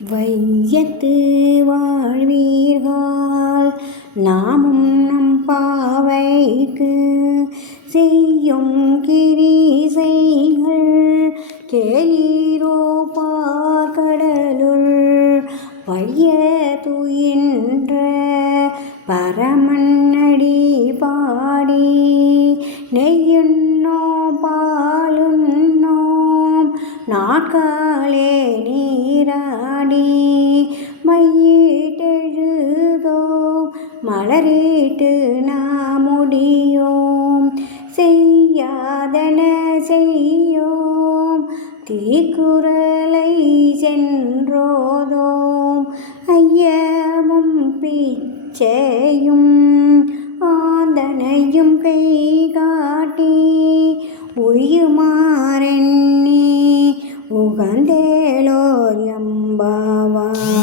வையத்து வாழ்வீர்கள் நாமும் நம் பாவைக்கு செய்யும் கிரீசைகள் கேளீரோ பார்க்கடலுள் பைய துயின்ற பரமன்னடி பாடி நெய்யுண்ணோம் பாலுண்ணோம் நாட்காலே நீராடி மையிட்டெழுதோம் மலரிட்டு நாமுடியோம் செய்யாதன செய்யோம் தீக்குறளை சென்றோதோம் ஐயமும் பிச்சையும் ஆந்தனையும் கை காட்டி உய்யுமாறெண்ணி உகந்தேலோர் எம்பாவாய்.